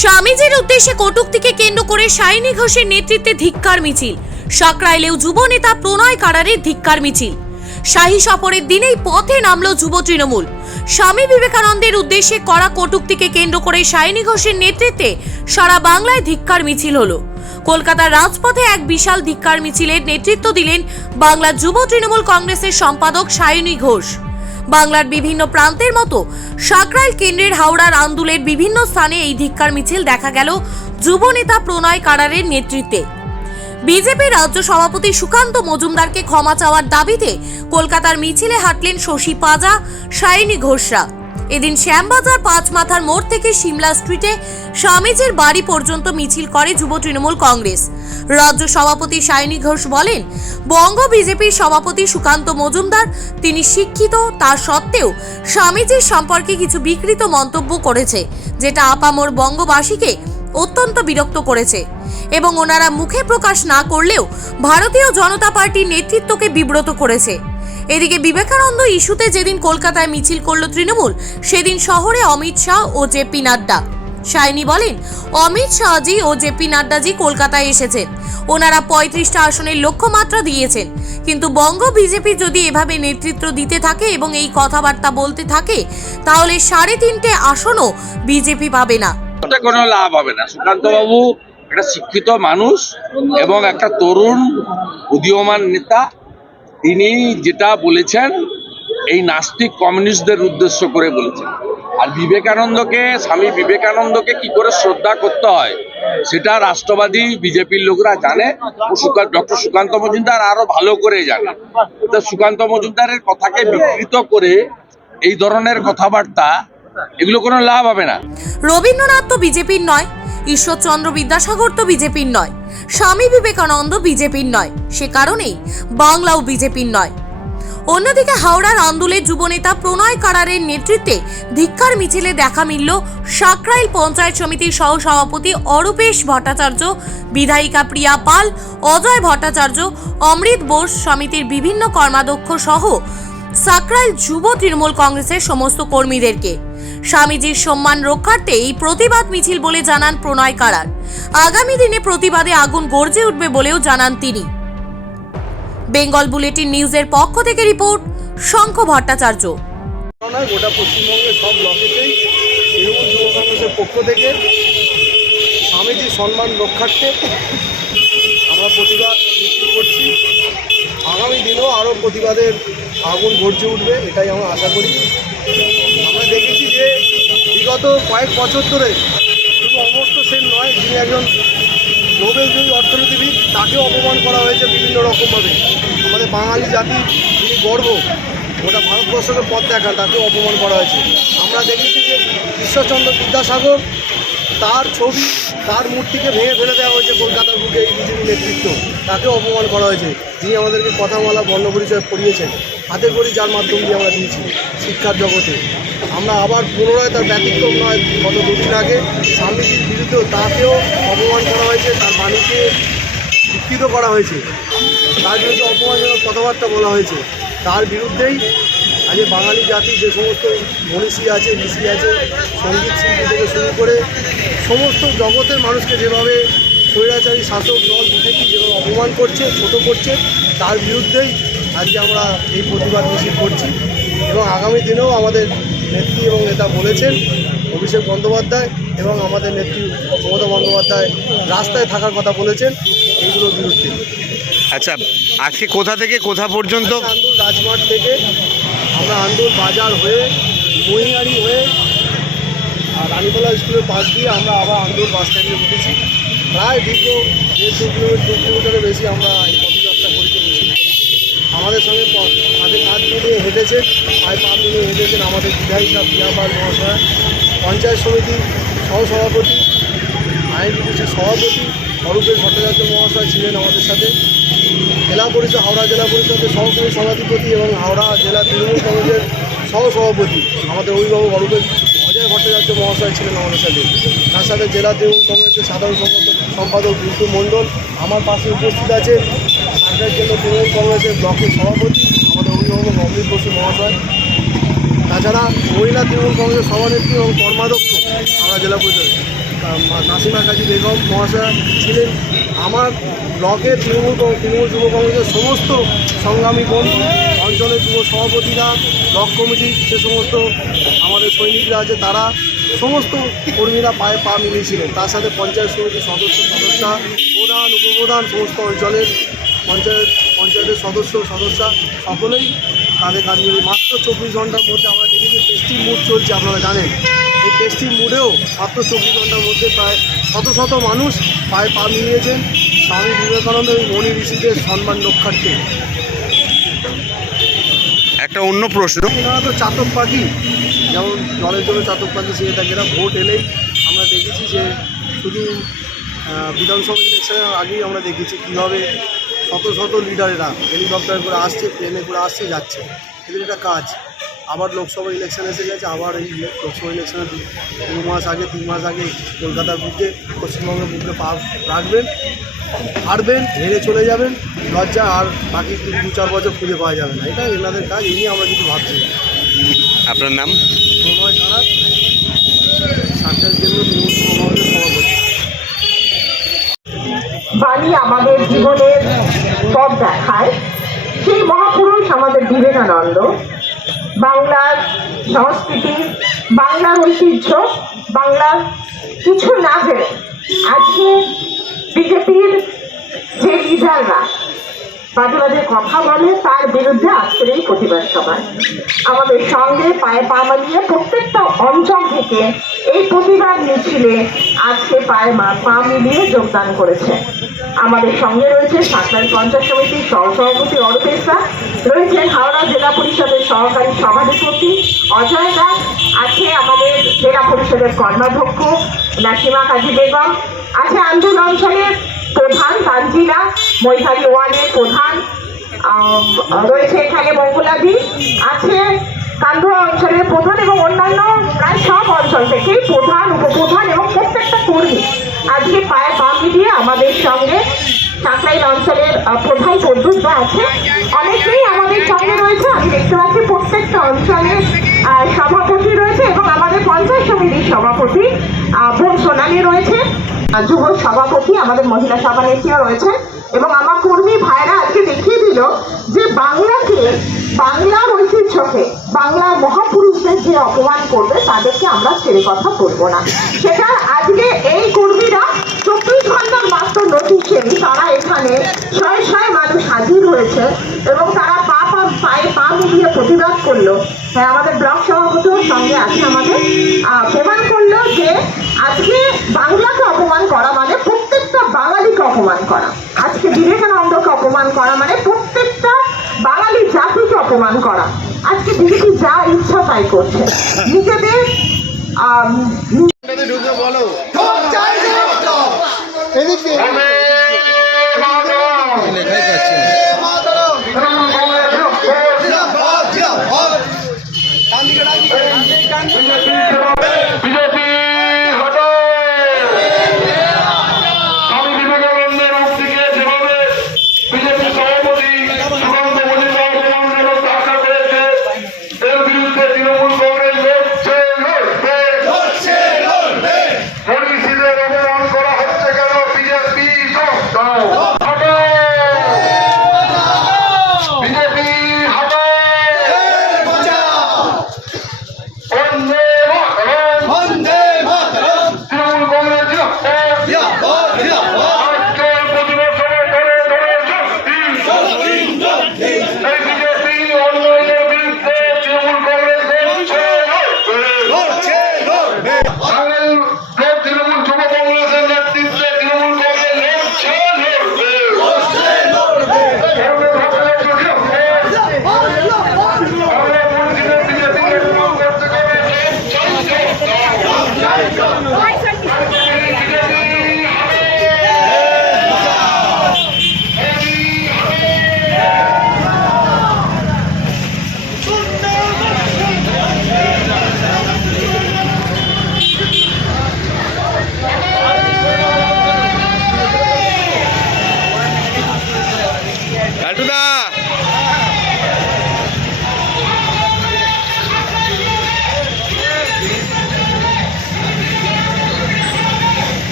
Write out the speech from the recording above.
স্বামীজির উদ্দেশ্যে কটুক্তিকে কেন্দ্র করে সাইনি ঘোষের নেতৃত্বে ধিক্কার মিছিল। সাকরাইলেও যুব নেতা প্রণয় কারারের ধিক্কার মিছিল। শাহী সফরের দিনেই পথে নামলো যুব তৃণমূল। স্বামী বিবেকানন্দের উদ্দেশ্যে করা কটুক্তিকে কেন্দ্র করে সায়নী ঘোষের নেতৃত্বে সারা বাংলায় ধিক্কার মিছিল হলো। কলকাতার রাজপথে এক বিশাল ধিক্কার মিছিলের নেতৃত্ব দিলেন বাংলা যুব তৃণমূল কংগ্রেসের সম্পাদক সায়নী ঘোষ। বাংলার বিভিন্ন প্রান্তের মতো সাকরাইল কেন্দ্রের হাওড়ার আন্দুলের বিভিন্ন স্থানে এই ধিক্কার মিছিল দেখা গেল যুব নেতা প্রণয় কারারের নেতৃত্বে। বিজেপি রাজ্য সভাপতি সুকান্ত মজুমদারকে ক্ষমা চাওয়ার দাবিতে কলকাতার মিছিলে হাঁটলেন শশী পাজা, সায়নী ঘোষরা। এদিন শ্যামবাজার পাঁচ মাথার মোড় থেকে সিমলা স্ট্রিটে স্বামীজির বাড়ি পর্যন্ত মিছিল করে যুব তৃণমূল কংগ্রেস। রাজ্য সভাপতি সায়নী ঘোষ বলেন, বঙ্গ বিজেপির সভাপতি সুকান্ত মজুমদার, তিনি শিক্ষিত তা সত্ত্বেও স্বামীজির সম্পর্কে কিছু বিকৃত মন্তব্য করেছে, যেটা আপামর বঙ্গবাসীকে অত্যন্ত বিরক্ত করেছে এবং ওনারা মুখে প্রকাশ না করলেও ভারতীয় জনতা পার্টির নেতৃত্বকে বিব্রত করেছে। এদিকে বিবেকানন্দ ইস্যুতে যেদিন কলকাতায় মিছিল করল তৃণমূল, সেদিন শহরে অমিত শাহ ও জেপি নাড্ডা। সাইনি বলেন, অমিত শাহজি ও জেপি নাড্ডাজি কলকাতায় এসেছেন। ওনারা পঁয়ত্রিশটা আসনের লক্ষ্যমাত্রা দিয়েছেন। কিন্তু বঙ্গ বিজেপি যদি এভাবে নেতৃত্ব দিতে থাকে এবং এই কথাবার্তা বলতে থাকে, তাহলে সাড়ে তিনটে আসনও বিজেপি পাবে না। কোনো লাভ হবে না। সুকান্ত বাবু একটা শিক্ষিত মানুষ এবং একটা তরুণ, উদীয়মান নেতা তিনি যেটা বলেছেন, এই নাস্তিক কমিউনিস্টদের উদ্দেশ্য করে বলেছেন। আর বিবেকানন্দকে, স্বামী বিবেকানন্দকে কি করে শ্রদ্ধা করতে হয়, সেটা রাষ্ট্রবাদী বিজেপির লোকরা জানে ডক্টর সুকান্ত মজুমদার আরও ভালো করে জানে। সুকান্ত মজুমদারের কথাকে বিকৃত করে এই ধরনের কথাবার্তা, এগুলো কোনো লাভ হবে না। রবীন্দ্রনাথ তো বিজেপির নয় ঈশ্বরচন্দ্র বিদ্যাসাগর তো বিজেপির নয়। স্বামী বিবেকানন্দ বিজেপির নয়। সে কারণেই বাংলাও বিজেপির নয়। অন্যদিকে হাওড়ার আন্দোলনের যুবনেতা প্রণয় কারারের নেতৃত্বে ধিক্কার মিছিলে দেখা মিলল সাকরাইল পঞ্চায়েত সমিতির সহ সভাপতি অরূপেশ ভট্টাচার্য, বিধায়িকা প্রিয়া পাল, অজয় ভট্টাচার্য, অমৃত বোস সমিতির বিভিন্ন কর্মাধ্যক্ষ সহ সাকরাইল যুব তৃণমূল কংগ্রেসের সমস্ত কর্মীদেরকে। স্বামীজির সম্মান রক্ষার্থে এই প্রতিবাদ মিছিল বলে জানান প্রণয় কারার। আগামী দিনে প্রতিবাদে আগুন গর্জে উঠবে বলেও জানান তিনি। বেঙ্গল বুলেটিন নিউজের পক্ষ থেকে রিপোর্ট, শঙ্খ ভট্টাচার্য। গোটা পশ্চিমবঙ্গের সব ব্লকেতেই তৃণমূল যুব কংগ্রেসের পক্ষ থেকে স্বামীজির সম্মান রক্ষার্থে আমরা প্রতিবাদ করছি। আগামী দিনেও আরও প্রতিবাদের আগুন গর্জে উঠবে, এটাই আমরা আশা করি। বিগত কয়েক বছর ধরে শুধু অমর্ত্য সেন নয়, যিনি একজন নোবেল নোবেলজয়ী অর্থনীতিবিদ, তাকেও অপমান করা হয়েছে বিভিন্ন রকমভাবে। আমাদের বাঙালি জাতি যিনি গর্ব, গোটা ভারতবর্ষকে পথ দেখান, তাকেও অপমান করা হয়েছে। আমরা দেখেছি যে ঈশ্বরচন্দ্র বিদ্যাসাগর তার ছবি, তার মূর্তিকে ভেঙে ফেলে দেওয়া হয়েছে কলকাতার বুকে এই বিজেপি নেতৃত্ব। তাকেও অপমান করা হয়েছে। যিনি আমাদেরকে কথা বলা বর্ণ পরিচয় পড়িয়েছেন হাতে করি যার মাধ্যম দিয়ে আমরা দিয়েছি শিক্ষার জগতে। আমরা আবার পুনরায় তার ব্যতিক্রম নয়, গত দুদিন আগে স্বামীজির বিরুদ্ধেও তাকেও অপমান করা হয়েছে, তার বাণীকে বিকৃত করা হয়েছে। তার বিরুদ্ধে অপমানজনক কথাবার্তা বলা হয়েছে। তার বিরুদ্ধেই আজকে বাঙালি জাতি যে সমস্ত মনীষী আছে, ঋষি আছে, সংগীত শিল্পী থেকে শুরু করে সমস্ত জগতের মানুষকে যেভাবে স্বৈরাচারী শাসক দল বিজেপি যেভাবে অপমান করছে, ছোট করছে, তার বিরুদ্ধেই আজকে আমরা এই প্রতিবাদ মিছিল করছি এবং আগামী দিনেও আমাদের নেত্রী এবং নেতা বলেছেন অভিষেক বন্দ্যোপাধ্যায় এবং আমাদের নেত্রী মমতা বন্দ্যোপাধ্যায় রাস্তায় থাকার কথা বলেছেন এইগুলোর বিরুদ্ধে আচ্ছা আজকে কোথা থেকে কোথা পর্যন্ত? আন্দুল রাজমাঠ থেকে আমরা আন্দুল বাজার হয়ে মহিয়ারি হয়ে আর রানীতলা স্কুলের পাশ দিয়ে আমরা আবার আন্দুল বাস স্ট্যান্ডে উঠেছি। প্রায় দীর্ঘ দেড় দু কিলোমিটার দু কিলোমিটারের বেশি আমরা এই পথযাত্রা করেছি মিছিল করেছি আমাদের সঙ্গে হাতে কাঁধ মিলিয়ে হেঁটেছেন পায়ে পা মিলিয়ে হেঁটেছেন আমাদের বিধায়িকা বিয়াপাল মহাশয়। পঞ্চায়েত সমিতির সহসভাপতি আইনডিপিসির সভাপতি, অরূপেশ ভট্টাচার্য মহাশয় ছিলেন আমাদের সাথে। জেলা পরিষদ, হাওড়া জেলা পরিষদের সহকারী সভাধিপতি এবং হাওড়া জেলা তৃণমূল কংগ্রেসের সহসভাপতি আমাদের অভিভাবক অরূপেশ অজয় ভট্টাচার্য মহাশয় ছিলেন আমাদের সাথে। তার সাথে জেলা তৃণমূল কংগ্রেসের সাধারণ সম্পাদক সম্পাদক বিন্দু মণ্ডল আমার পাশে উপস্থিত আছে। সাঁকড়ার জন্য তৃণমূল কংগ্রেসের ব্লকের সভাপতি, আমাদের অভিভাবক অমৃত বসু মহাশয়। তাছাড়া মহিলা তৃণমূল কংগ্রেসের সভানেত্রী এবং কর্মাধ্যক্ষ আমরা জেলা পরিষদ নাসিমা কাজী বেগম মহাশয়া ছিলেন। আমার ব্লকের তৃণমূল তৃণমূল যুব কংগ্রেসের সমস্ত সংগ্রামী বন্ধু, অঞ্চলের যুব সভাপতিরা, ব্লক কমিটি সে সমস্ত আমাদের সৈনিকরা আছে, তারা সমস্ত কর্মীরা পায়ে পা মিলিয়েছিলেন। তার সাথে পঞ্চায়েত সমিতির সদস্য সদস্যা প্রধান উপপ্রধান সমস্ত অঞ্চলের পঞ্চায়েত পঞ্চায়েতের সদস্য সদস্যা সকলেই কাঁধে কাঁধ মিলিয়ে মাত্র চব্বিশ ঘণ্টার মধ্যে আমরা দেখেছি টেস্টিং মুড চলছে আপনারা জানেন। এই টেস্টিং মুডেও মাত্র চব্বিশ ঘণ্টার মধ্যে প্রায় শত শত মানুষ পায়ে পা মিলিয়েছেন স্বামী বিবেকানন্দ এবং মণি ঋষিদের সম্মান রক্ষার্থে। একটা অন্য প্রশ্ন। এনারা তো চাতক পাখি। যেমন জলের জন্য চাতক পাখি এরা ভোট এলেই আমরা দেখেছি যে শুধু বিধানসভা ইলেকশনের আগেই আমরা দেখেছি কীভাবে শত শত লিডারেরা হেলিকপ্টার করে আসছে প্লেনে করে আসছে, যাচ্ছে। এদের একটা কাজ। আবার লোকসভা ইলেকশন এসে গেছে, আবার এই লোকসভা ইলেকশনের দু মাস আগে, তিন মাস আগে কলকাতার বুকে, পশ্চিমবঙ্গের বুকে পা রাখবেন, হারবেন, হেরে চলে যাবেন, লজ্জা আর বাকি দু, চার বছর খুঁজে পাওয়া যাবে না। এটা এনাদের কাজ এই নিয়ে আমরা কিছু ভাবছি। আপনার নাম? বাণী আমাদের জীবনের পথ দেখায়। সেই মহাপুরুষ আমাদের বিবেকানন্দ। বাংলার সংস্কৃতি বাংলার ঐতিহ্য বাংলার কিছু না জেনে আজকে বিজেপির যে লিডাররা বাজে বাজে কথা বলে, তার বিরুদ্ধে আজকের এই প্রতিবাদ সভায় আমাদের সঙ্গে পায়ে পা মালিয়ে প্রত্যেকটা অঞ্চল থেকে এই প্রতিবাদ মিছিলে আজকে পায়ে পা মিলিয়ে যোগদান করেছে। আমাদের সঙ্গে রয়েছে সাঁকড়ার পঞ্চায়েত সমিতির সহসভাপতি অরুপেশা রয়েছেন হাওড়া জেলা পরিষদের সহকারী সভাধিপতি অজয় দাস, আছে আমাদের জেলা পরিষদের কর্মাধ্যক্ষ নাসিমা কাজী বেগম, আছে আন্দোলন অঞ্চলের প্রধান তানজিলা মৈথালি ওয়ানের প্রধান। রয়েছে এখানে মঙ্গলাদি, আছে কান্দুয়া অঞ্চলের প্রধান এবং অন্যান্য প্রায় সব অঞ্চল থেকে প্রধান, উপপ্রধান এবং প্রত্যেকটা কর্মী আজকে পায়ে পা মিলিয়ে আমাদের সঙ্গে সাঁকরাইল অঞ্চলের প্রধান পদ্ধতিটা আছে। অনেকেই আমাদের সঙ্গে রয়েছে। আমি দেখতে পাচ্ছি প্রত্যেকটা অঞ্চলের সভাপতি রয়েছে এবং আমাদের পঞ্চায়েত সমিতির সভাপতি। বোন সোনালি রয়েছে। যুব সভাপতি আমাদের মহিলা সভানেত্রীও রয়েছে এবং আমার কর্মী ভাইরা আজকে দেখিয়ে দিল যে বাংলাকে, বাংলার ঐতিহ্যকে, বাংলার মহাপুরুষদের যে অপমান করবে, তাদেরকে আমরা ছেড়ে কথা বলব না। সেটা আজকে এই কর্মীরা চব্বিশ ঘণ্টার মাত্র নোটিশেই তারা এখানে শয়ে শয়ে মানুষ হাজির হয়েছে। এবং তারা পা মিলিয়ে প্রতিবাদ করল। হ্যাঁ আমাদের ব্লক সভাপতির সঙ্গে আছে আমাদের। আহ, প্রমাণ করল যে আজকে বাংলাকে অপমান করা মানে প্রত্যেকটা বাঙালিকে অপমান করা। আজকে বিবেকানন্দকে অপমান করা মানে প্রত্যেকটা বাঙালি জাতিকে অপমান করা। আজকে বিজেপি যা ইচ্ছা তাই করছে। নিজেদের আম, ঢুকে বলো। বিজেপি